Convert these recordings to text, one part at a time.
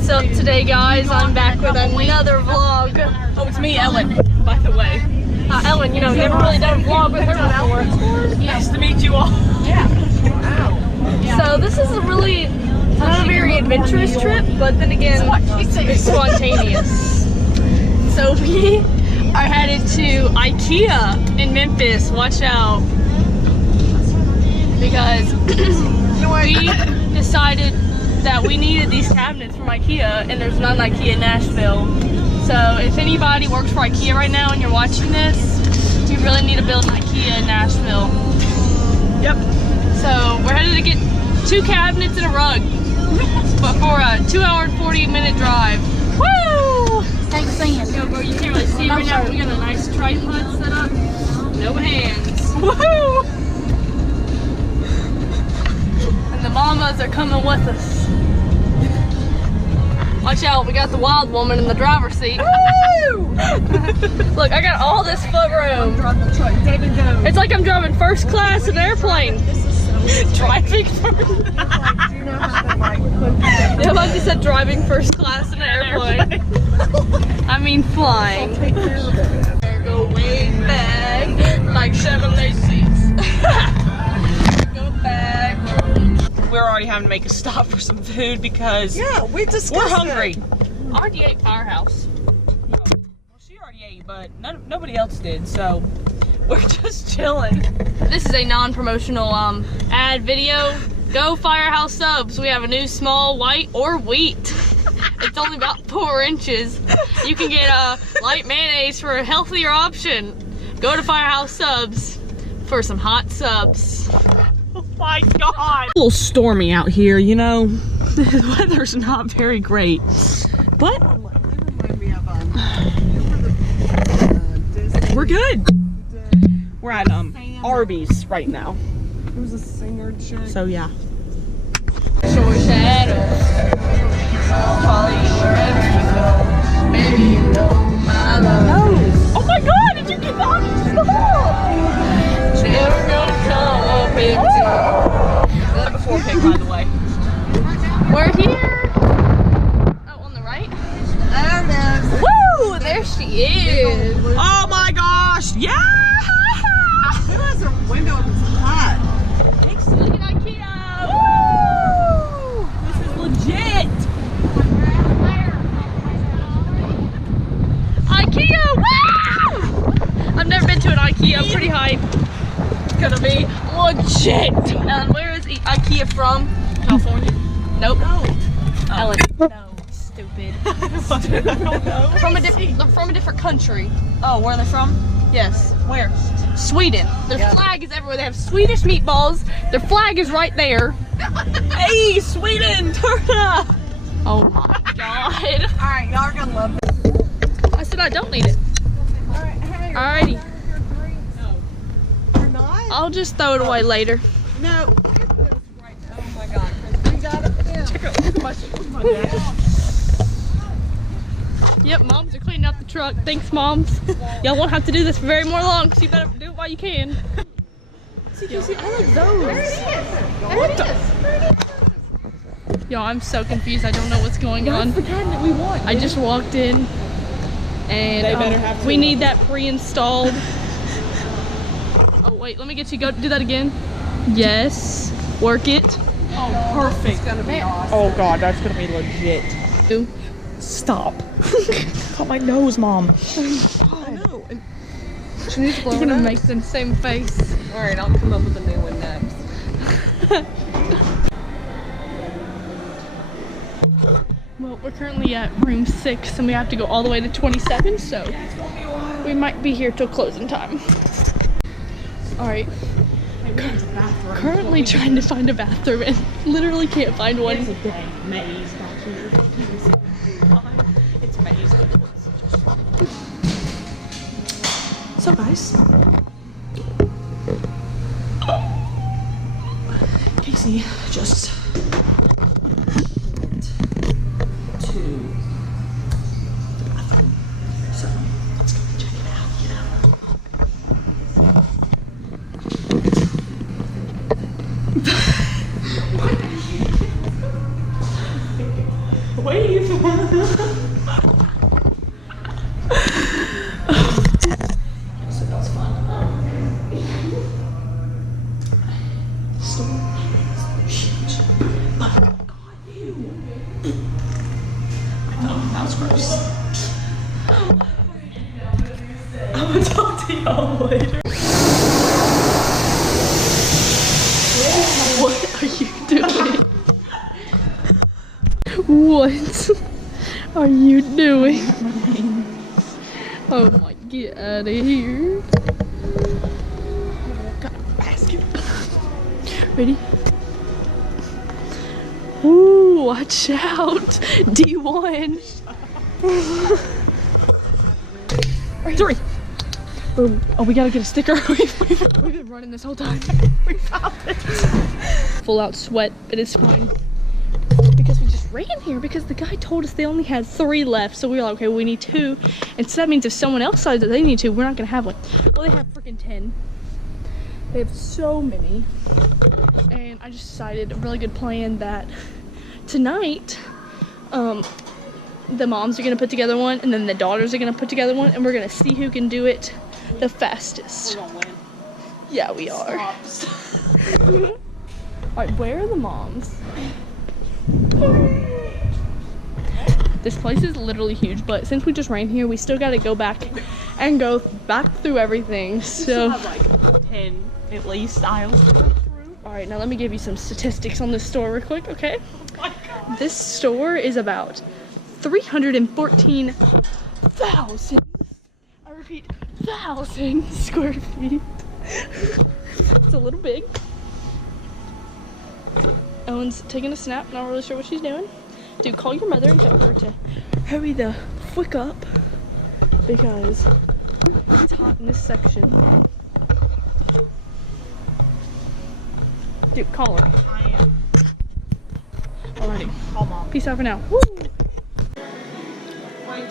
What's up today, guys? I'm back with another vlog. Oh, it's me, Ellen, by the way. Ellen, you know, never really done a vlog with her before. Nice to meet you all. Yeah. So this is a really not a very adventurous trip, but then again, it's spontaneous. So we are headed to Ikea in Memphis. Watch out. Because we decided that we needed these cabinets from Ikea, and there's not an Ikea in Nashville. So if anybody works for Ikea right now and you're watching this, you really need to build an Ikea in Nashville. Yep. So we're headed to get 2 cabinets and a rug, but for a 2-hour and 40-minute drive. Woo! Thanks, Sam. Yo, bro, you can't really see right now. We got a nice tripod set up. No hands. Woohoo! And the mamas are coming with us. Watch out, we got the wild woman in the driver's seat. Look, I got all this foot room. It's like I'm driving first class in an airplane. Driving first. Yeah, like you said, driving first class in an airplane. I mean flying. Go way back, like Chevrolet seats. Go back. We're already having to make a stop for some food because we discussed we're hungry. I already ate Firehouse. Well, she already ate, but nobody else did, so we're just chilling. This is a non-promotional ad video. Go Firehouse subs. We have a new small white or wheat. It's only about 4 inches. You can get light mayonnaise for a healthier option. Go to Firehouse subs for some hot subs. Oh my god! A little stormy out here, you know. The weather's not very great, but we're good. We're at Arby's right now. Who's a singer chick? So yeah. Short shadows. Baby, you know my love. Oh my god, did you get that? Never gonna come up empty. Before pick, by the way. We're here. Oh, on the right? Woo! There she is. Oh my gosh, yeah! Who has a window that's hot? Thanks. Look at Ikea. Woo! This is legit. Ikea! Woo! I've never been to an Ikea. I'm pretty hyped. It's gonna be legit. Ellen, where is Ikea from? California? Nope. No. Ellen. No. Stupid. I don't know. From a different country. Oh, where are they from? Yes. Where? Sweden. Their flag is everywhere. They have Swedish meatballs. Their flag is right there. Hey, Sweden, turn up! Oh my god. Alright, y'all are gonna love this. I said I don't need it. Alright, hey. Alrighty. You're not? I'll just throw it away later. No. Oh my god. We got it in. Check out, look at my dad. Yep, moms are cleaning out the truck. Thanks, moms. Y'all won't have to do this for very more long, so you better do it while you can. See, I like those. What the? Yo, I'm so confused. I don't know what's going on. That's the cabinet we want. I just walked in, and They better have we to. need that pre-installed. Oh wait, let me get you. Go do that again. Yes, work it. Oh, perfect. It's gonna be awesome. Oh god, that's gonna be legit. Ooh. Stop. Cut my nose, Mom. I know. And She needs to blow. You're gonna make the same face. alright, I'll come up with a new one next. Well, we're currently at room 6, and we have to go all the way to 27, so we might be here till closing time. Alright. Currently trying to find a bathroom and literally can't find one. It's a dang maze back here. It's a maze. So guys, Casey just went to the bathroom, so let's go check it out, you know. Wave. So that was fun. Storm is huge. Oh God, ew. Oh, that was gross. I'm gonna talk to y'all later. What are you doing? What are you doing? Oh my, get out of here. Got a basket. Ready? Ooh, watch out. D1. 3. Boom. Oh, we gotta get a sticker. We've been running this whole time. We found it. Full out sweat, but it's fine. Because we just ran here because the guy told us they only had 3 left. So we were like, okay, we need 2. And so that means if someone else decides that they need 2, we're not gonna have one. Well, they have freaking 10. They have so many. And I just decided a really good plan that tonight, the moms are gonna put together one and then the daughters are gonna put together one and we're gonna see who can do it the fastest. We're gonna win. Yeah, we are. Alright, where are the moms? This place is literally huge, but since we just ran here, we still gotta go back and go back through everything. So We still have like 10 at least aisles. alright, now let me give you some statistics on this store real quick, okay? Oh my God. This store is about 314,000, I repeat, 1,000 square feet. It's a little big. Ellen's taking a snap, not really sure what she's doing. Dude, call your mother and tell her to hurry the frick up because it's hot in this section. Dude, call her. I am. Alrighty. Call mom. Peace out for now. Woo! Wait.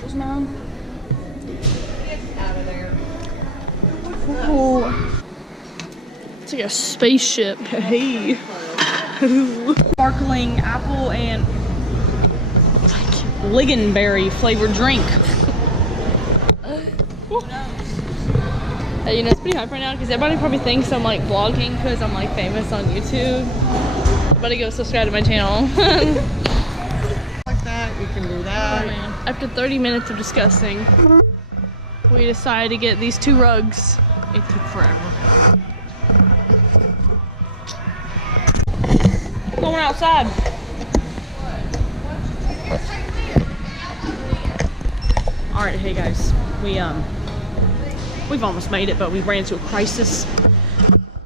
Where's mom? Get out of there. Oh. It's like a spaceship. Hey. Sparkling apple and lingonberry flavored drink. Hey, you know, it's pretty hype right now because everybody probably thinks I'm like vlogging because I'm like famous on YouTube. Everybody go subscribe to my channel. Like that, you can do Oh, that. man. After 30 minutes of discussing, we decided to get these 2 rugs. It took forever. Going outside. All right, hey guys, we've almost made it, but we ran into a crisis.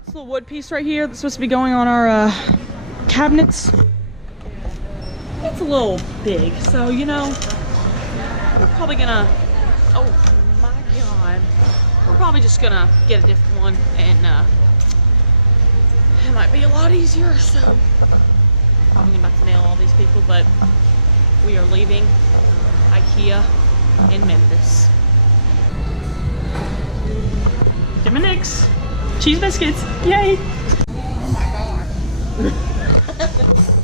This little wood piece right here that's supposed to be going on our cabinets. It's a little big, so you know, we're probably gonna. Oh my God, we're probably just gonna get a different one, and it might be a lot easier. So I'm about to nail all these people, but we are leaving Ikea in Memphis. Dominic's cheese biscuits, yay!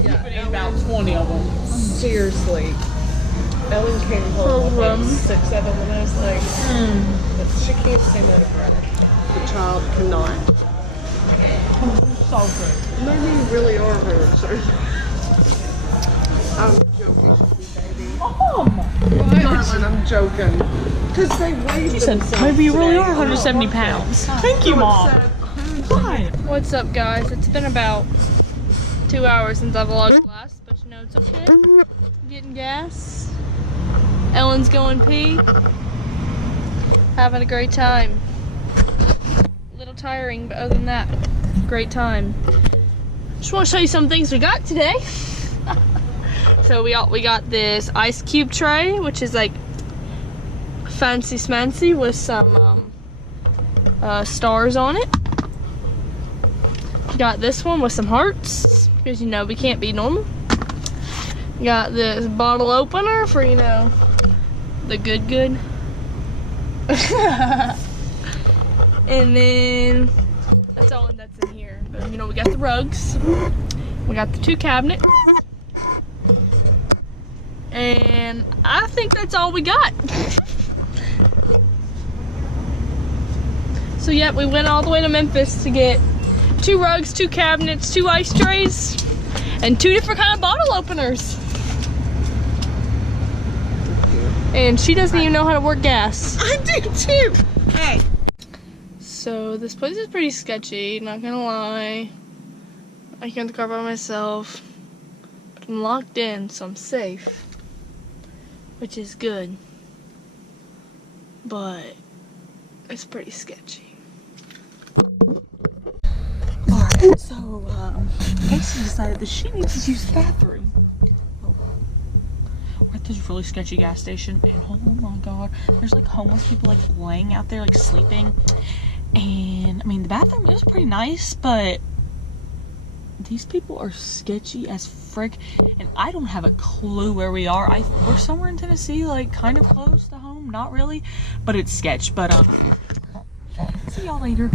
You've been eating about 20 of them. Seriously. Ellen came home with like 6 of them and I was like, but she can't say no to bread. The child cannot. So good. Maybe you really are hers. I'm joking, baby. Darling, I'm joking. Because they weigh You said, themselves maybe you really today. are 170 pounds. Thank you, Mom. What? What's up, guys? It's been about 2 hours since I vlogged last, but you know, it's okay. Getting gas. Ellen's going pee. Having a great time. A little tiring, but other than that, great time. Just want to show you some things we got today. So we got this ice cube tray, which is like fancy smancy with some stars on it. Got this one with some hearts, because you know we can't be normal. Got this bottle opener for, you know, the good. And then that's all that's in here. But, you know, we got the rugs. We got the 2 cabinets. And I think that's all we got. So yeah, we went all the way to Memphis to get 2 rugs, 2 cabinets, 2 ice trays, and 2 different kind of bottle openers. And she doesn't even know how to work gas. I do too. Hey. So this place is pretty sketchy, not gonna lie. I came in the car by myself. But I'm locked in, so I'm safe. Which is good. But it's pretty sketchy. Alright, so Casey decided that she needs to use the bathroom. We're at this really sketchy gas station, and oh my god, there's like homeless people like laying out there like sleeping. And I mean, the bathroom is pretty nice, but these people are sketchy as frick, and I don't have a clue where we are. We're somewhere in Tennessee, like kind of close to home, not really, but it's sketch. But see y'all later.